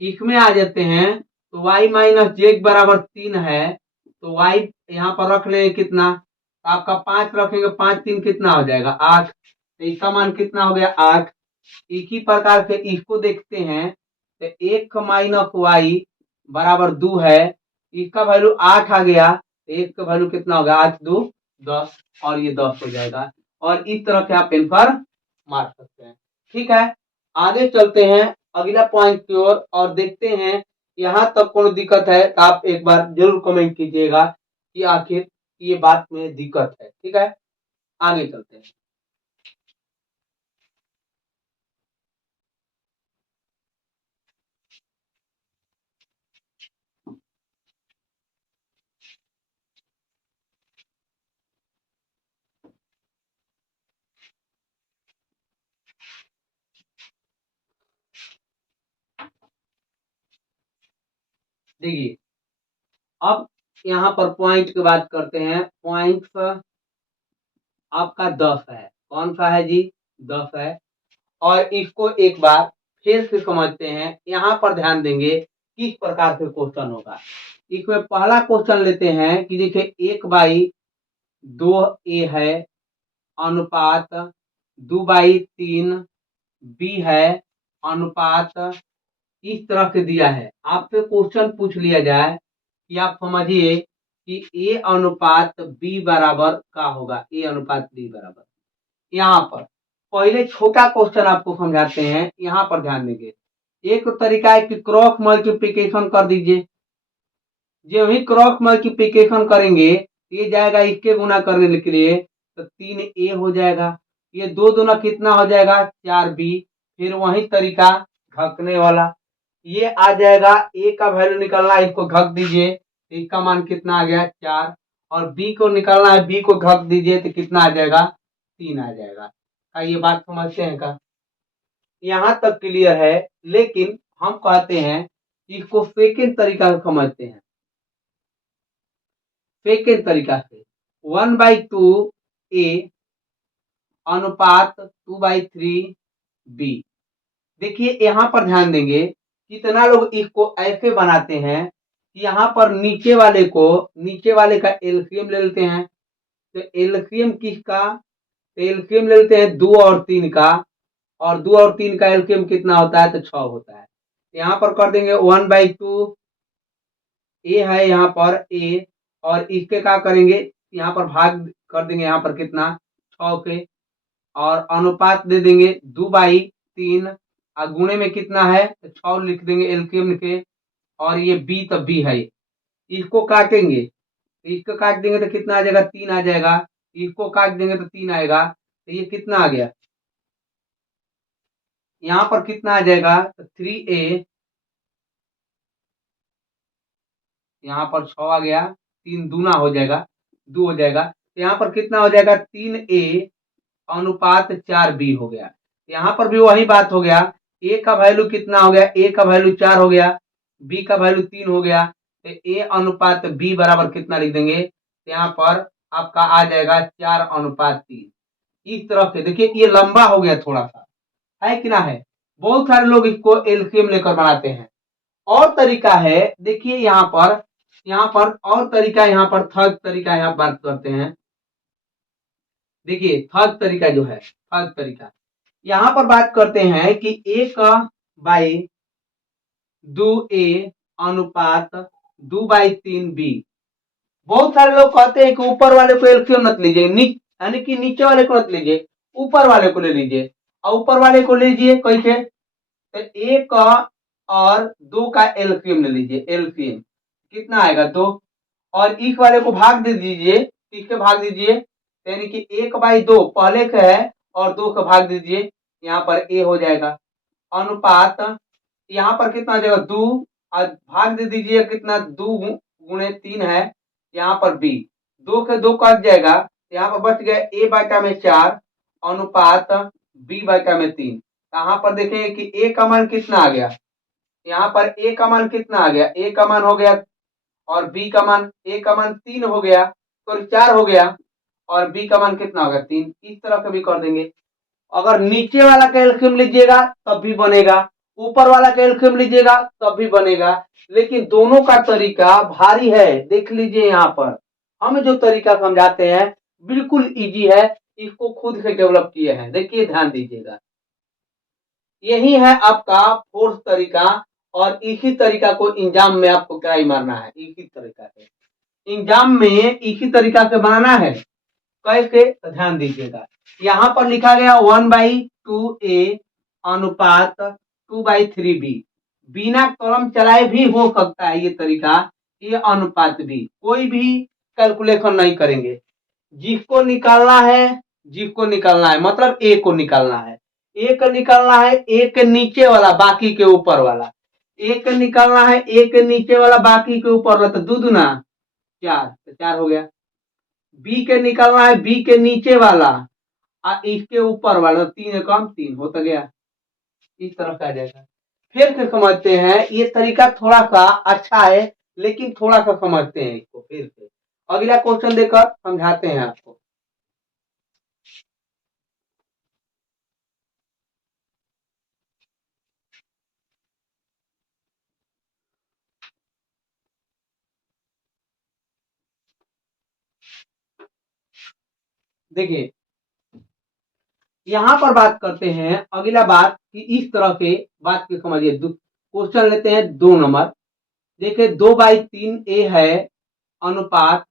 इसमें आ जाते हैं। तो y माइनस जेड बराबर 3 है, तो y यहाँ पर रख लेंगे कितना, तो आपका 5 रखेंगे, 5 3 कितना हो जाएगा, 8। तो इसका मान कितना हो गया, 8। इसी प्रकार से इसको देखते हैं, तो 1 माइनस वाई बराबर 2 है, इसका वैल्यू 8 आ गया, तो 1 का वैल्यू कितना होगा, 8 2 10, और ये 10 हो जाएगा। और इस तरह से आप आंसर मार सकते हैं। ठीक है, आगे चलते हैं अगला पॉइंट की ओर, और देखते हैं यहाँ तक कोनो दिक्कत है तो आप एक बार जरूर कमेंट कीजिएगा कि आखिर ये बात में दिक्कत है। ठीक है, आगे चलते हैं। देखिए अब यहाँ पर पॉइंट की बात करते हैं। पॉइंट आपका 10 है, कौन सा है जी, 10 है। और इसको एक बार फिर से समझते हैं, यहाँ पर ध्यान देंगे किस प्रकार से क्वेश्चन होगा। इसमें पहला क्वेश्चन लेते हैं कि देखिए 1/2 है अनुपात 2/3 बी है अनुपात, इस तरह से दिया है। आपसे क्वेश्चन पूछ लिया जाए कि आप समझिए कि ए अनुपात बी बराबर क्या होगा, ए अनुपात बी बराबर। यहाँ पर पहले छोटा क्वेश्चन आपको समझाते हैं, यहाँ पर ध्यान देंगे। एक तरीका है कि क्रॉस मल्टीप्लिकेशन कर दीजिए। जब ही क्रॉस मल्टीप्लिकेशन करेंगे ये जाएगा इसके गुना करने के लिए तो 3a हो जाएगा। ये दो दूना कितना हो जाएगा 4b। फिर वही तरीका घकने वाला, ये आ जाएगा a का वैल्यू निकालना है, इसको घक दीजिए तो इसका मान कितना आ गया 4। और b को निकालना है, b को घक दीजिए तो कितना आ जाएगा 3 आ जाएगा। क्या ये बात समझते हैं का? यहाँ तक क्लियर है। लेकिन हम कहते हैं इसको सेकेंड तरीका से समझते हैं। सेकेंड तरीका से 1/2a अनुपात 2/3b। देखिए यहाँ पर ध्यान देंगे, कितना लोग इसको ऐसे बनाते हैं कि यहाँ पर नीचे वाले का एलसीएम ले लेते हैं। तो एलसीएम किसका? एलसीएम ले लेते हैं 2 और 3 का, और 2 और 3 का एलसीएम कितना होता है तो 6 होता है। यहाँ पर कर देंगे 1/2 a है यहाँ पर a, और इसके क्या करेंगे यहाँ पर भाग कर देंगे, यहाँ पर कितना 6 के, और अनुपात दे देंगे 2/3, और गुणे में कितना है तो 6 लिख देंगे एलसीएम लिखे, और ये b तो b है। इसको काटेंगे, इसको काट देंगे तो कितना आ जाएगा 3 आ जाएगा। इसको काट देंगे तो 3 आएगा, तो ये कितना आ गया यहाँ पर कितना आ जाएगा तो 3a, यहाँ पर 6 आ गया, 3 दूना हो जाएगा 2 हो जाएगा, तो यहाँ पर कितना हो जाएगा 3a अनुपात 4b हो गया। यहाँ पर भी वही बात हो गया, a का वैल्यू कितना हो गया, a का वैल्यू 4 हो गया, b का वैल्यू 3 हो गया, तो a अनुपात b बराबर कितना लिख देंगे, तो यहाँ पर आपका आ जाएगा 4/3। इस तरह से देखिए ये लंबा हो गया थोड़ा सा, है कि ना है। बहुत सारे लोग इसको एलसीएम लेकर बनाते हैं। और तरीका है, देखिए यहाँ पर और तरीका, यहाँ पर थर्ड तरीका यहाँ बात करते हैं। देखिए थर्ड तरीका जो है, थर्ड तरीका यहाँ पर बात करते हैं कि 1/2a अनुपात 2/3b। बहुत सारे लोग कहते हैं कि ऊपर वाले को एलसीएम मत लीजिए, यानी कि नीचे वाले को मत लीजिए, ऊपर वाले को ले लीजिए। और ऊपर वाले को लीजिए कैसे, तो 1 और 2 का एलसीएम ले लीजिए। एलसीएम कितना आएगा 2, और इस वाले को भाग दे दीजिए, इसके भाग दीजिए, यानी कि 1/2 पहले का है और 2 का भाग दीजिए, यहाँ पर a हो जाएगा। अनुपात यहाँ पर कितना आ जाएगा 2, और भाग दे दीजिए कितना 2 गुणे 3 है, यहाँ पर b, 2 के 2 कट जाएगा, यहाँ पर बच गया a/4 अनुपात b/3। यहाँ पर देखेंगे कि a का मान कितना आ गया, यहाँ पर a का मान कितना आ गया, a का मान हो गया, और b का मान, a का मान 3 हो गया, तो 4 हो गया, और b का मान कितना होगा 3। इस तरह का भी कर देंगे। अगर नीचे वाला का एलसीएम लीजिएगा तब भी बनेगा, ऊपर वाला का एलसीएम लीजिएगा तब भी बनेगा, लेकिन दोनों का तरीका भारी है। देख लीजिए यहाँ पर हम जो तरीका समझाते हैं बिल्कुल इजी है, इसको खुद से डेवलप किए हैं। देखिए ध्यान दीजिएगा, यही है आपका फोर्थ तरीका, और इसी तरीका को एग्जाम में आपको क्या ही मारना है, इसी तरीका से एग्जाम में इसी तरीका से बनाना है। कैसे, ध्यान दीजिएगा, यहाँ पर लिखा गया 1/2a अनुपात 2/3b। बिना कलम चलाए भी हो सकता है ये तरीका, ये अनुपात भी, कोई भी कैलकुलेशन नहीं करेंगे। जिसको निकालना है मतलब a को निकालना है, a का निकालना है, a के नीचे वाला बाकी के ऊपर वाला, a का निकालना है, a के नीचे वाला बाकी के ऊपर वाला, तो 2 दूना 4, तो 4 हो गया। b के निकालना है, b के नीचे वाला इसके ऊपर वाला, 3 कम 3 होता गया। इस तरह का आ जाएगा। फिर से समझते हैं, ये तरीका थोड़ा सा अच्छा है लेकिन थोड़ा सा समझते हैं इसको। फिर से अगला क्वेश्चन देकर समझाते हैं आपको। देखिए यहाँ पर बात करते हैं, अगला बात कि इस तरह के बात की समझिए। क्वेश्चन लेते हैं 2 नंबर। देखिए 2/3 a है अनुपात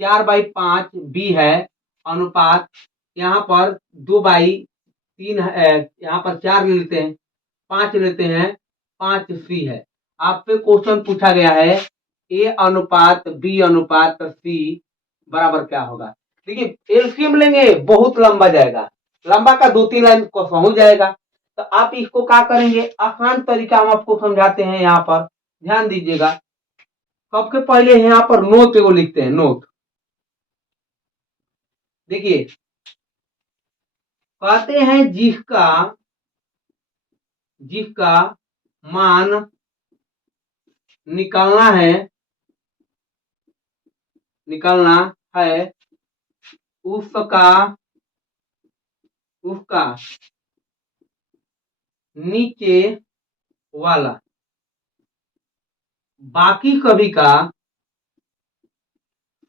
4/5 b है अनुपात यहाँ पर 2/3 है, यहाँ पर 4 लेते हैं, 5 लेते हैं, 5 सी है। आपसे क्वेश्चन पूछा गया है ए अनुपात बी अनुपात सी बराबर क्या होगा। देखिए एलसीएम लेंगे बहुत लंबा जाएगा, लंबा का 2-3 लाइन को पहुंच जाएगा। तो आप इसको क्या करेंगे, आसान तरीका हम आपको समझाते हैं। यहाँ पर ध्यान दीजिएगा, सबसे पहले यहाँ पर नोट एगो लिखते हैं, नोट। देखिए कहते हैं जिसका जिसका मान निकालना है उसका नीचे वाला बाकी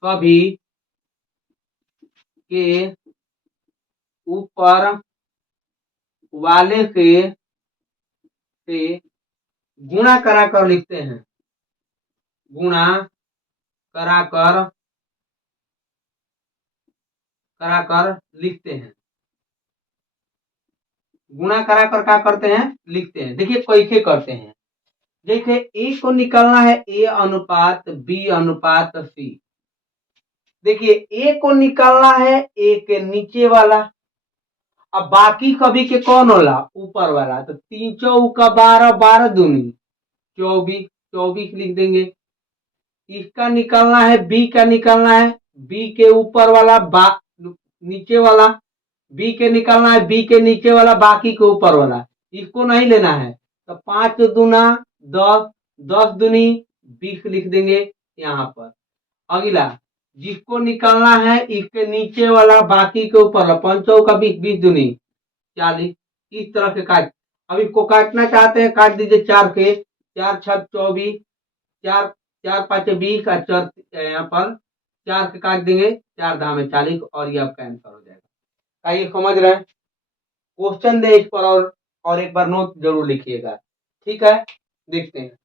सभी के ऊपर वाले से गुणा कराकर लिखते हैं, गुणा कराकर लिखते हैं, गुणा कराकर क्या करते हैं, लिखते हैं। देखिए कैसे करते हैं, जैसे ए को निकालना है ए अनुपात बी अनुपात सी। देखिए ए को निकालना है ए के नीचे वाला, अब बाकी कभी के कौन होला, ऊपर वाला। तो 3 चौका 12, 12 दूनी 24, 24 लिख देंगे। इसका निकालना है, बी का निकालना है, बी के ऊपर वाला नीचे वाला, बी के निकालना है, बी के नीचे वाला बाकी के ऊपर वाला, इसको नहीं लेना है। तो 5 दूना 10, 10 दूनी 20 लिख देंगे यहाँ पर। अगला जिसको निकालना है इसके नीचे वाला बाकी के ऊपर वाला, 5 चौका 20, 20 दूनी 40। इस तरह से काट, अब इसको काटना चाहते हैं काट दीजिए 4 के, 4 6 24, 4 4 5 20 का 4 यहाँ पर 4 के काट देंगे, 4 धाम 40 और ये आपका आंसर हो जाएगा। आइए समझ रहे हैं, क्वेश्चन दे इस पर और एक बार नोट जरूर लिखिएगा, ठीक है। देखते हैं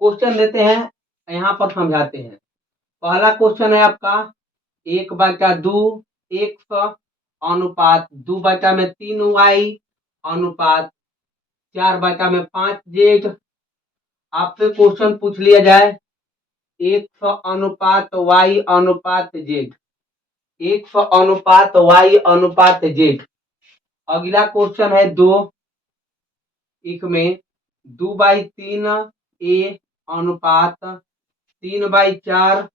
क्वेश्चन देते हैं, यहाँ पर समझाते हैं। पहला क्वेश्चन है आपका 1/2 100 अनुपात 2/3y अनुपात 4/5z। आपसे क्वेश्चन पूछ लिया जाए 100 अनुपात y अनुपात z, 100 अनुपात y अनुपात z। अगला क्वेश्चन है 2, इसमें 2/3 a अनुपात 3/4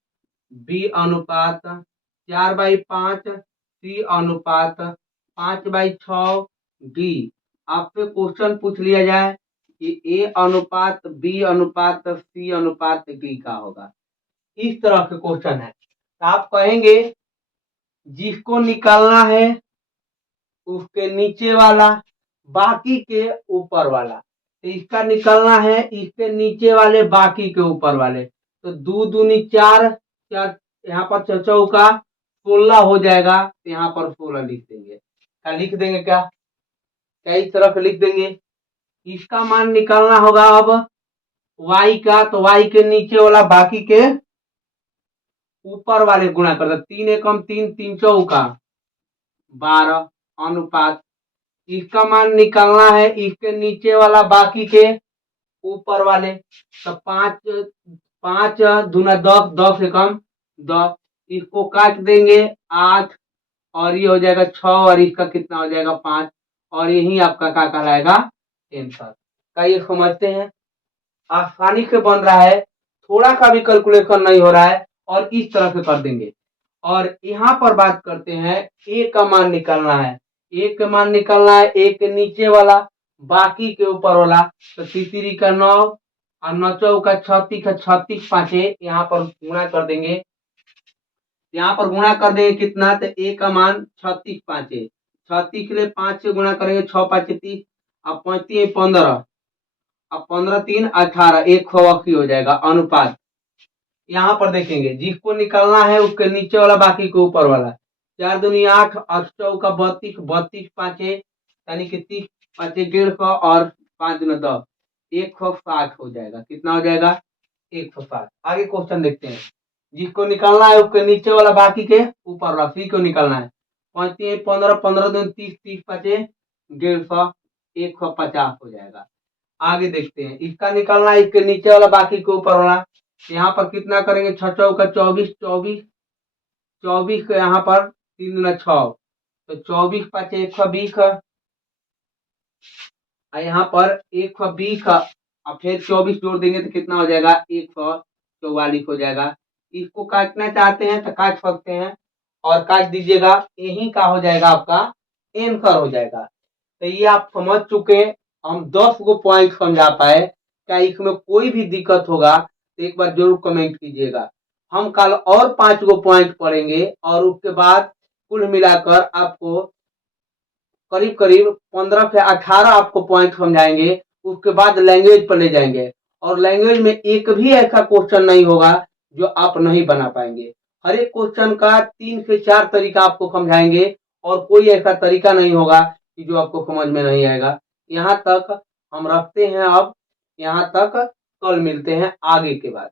b अनुपात 4/5 c अनुपात 5/6 d। आपसे क्वेश्चन पूछ लिया जाए कि a अनुपात b अनुपात c अनुपात d का होगा। इस तरह के क्वेश्चन है, तो आप कहेंगे जिसको निकालना है उसके नीचे वाला बाकी के ऊपर वाला, तो इसका निकालना है इसके नीचे वाले बाकी के ऊपर वाले। तो 2 दूनी 4, 4 यहाँ पर चौका 16 हो जाएगा, तो यहाँ पर 16 लिख देंगे। क्या लिख देंगे, क्या इस तरफ लिख देंगे। इसका मान निकालना होगा अब y का, तो y के नीचे वाला बाकी के ऊपर वाले गुणा कर दो, 3 एकम 3, 3 चौका 12 अनुपात। इसका मान निकालना है इसके नीचे वाला बाकी के ऊपर वाले, तो 5 दूना 10, 10 एकम 10, इसको काट देंगे 8 और ये हो जाएगा 6 और इसका कितना हो जाएगा 5, और यही आपका क्या कहलाएगा आंसर। का ये समझते हैं, आसानी से बन रहा है, थोड़ा का भी कैलकुलेशन नहीं हो रहा है, और इस तरह से कर देंगे। और यहाँ पर बात करते हैं ए का मान निकालना है, ए का मान निकालना है ए के नीचे वाला बाकी के ऊपर वाला। तो 3 का 9 और 9 चौका 36 का 36 5 यहाँ पर गुणा कर देंगे, यहाँ पर गुणा कर देंगे कितना, तो ए का मान 36 5, 36 के लिए 5 से गुणा करेंगे 6 5 30, अब 35 15, अब 15 3 18, 180 हो जाएगा अनुपात। यहाँ पर देखेंगे जिसको निकालना है उसके नीचे वाला बाकी के ऊपर वाला, 4 दूनी 8, 8 चौका 32, 32 पाँचे यानी कि 30 पाँचे 150 और 5 दूना 10, 160 हो जाएगा। कितना हो जाएगा? 160। आगे क्वेश्चन देखते हैं। जिसको निकालना है उसके नीचे वाला बाकी के ऊपर वाला सी को निकालना है। 35 15 15 दूनी 30, 30 पाँचे 150, 150 हो जाएगा। आगे देखते हैं, इसका निकालना है इसके नीचे वाला बाकी के ऊपर वाला। यहाँ पर कितना करेंगे? 6 चौका 24, 24 24 को यहाँ पर 3 दूना 6, तो 24 पाँचे 120, और यहाँ पर 120 और फिर 24 जोड़ देंगे तो कितना हो जाएगा? 144 हो जाएगा। इसको काटना चाहते हैं तो काट सकते हैं और काट दीजिएगा, यही का हो जाएगा आपका आंसर हो जाएगा। तो ये आप समझ चुके। हम 10 गो पॉइंट समझा पाए। क्या इसमें कोई भी दिक्कत होगा तो एक बार जरूर कमेंट कीजिएगा। हम कल और 5 गो पॉइंट पढ़ेंगे और उसके बाद कुल मिलाकर आपको करीब करीब 15 से 18 आपको पॉइंट समझाएंगे। उसके बाद लैंग्वेज पर ले जाएंगे और लैंग्वेज में एक भी ऐसा क्वेश्चन नहीं होगा जो आप नहीं बना पाएंगे। हर एक क्वेश्चन का 3 से 4 तरीका आपको समझाएंगे और कोई ऐसा तरीका नहीं होगा कि जो आपको समझ में नहीं आएगा। यहाँ तक हम रखते हैं। अब यहाँ तक, कल मिलते हैं आगे के बाद।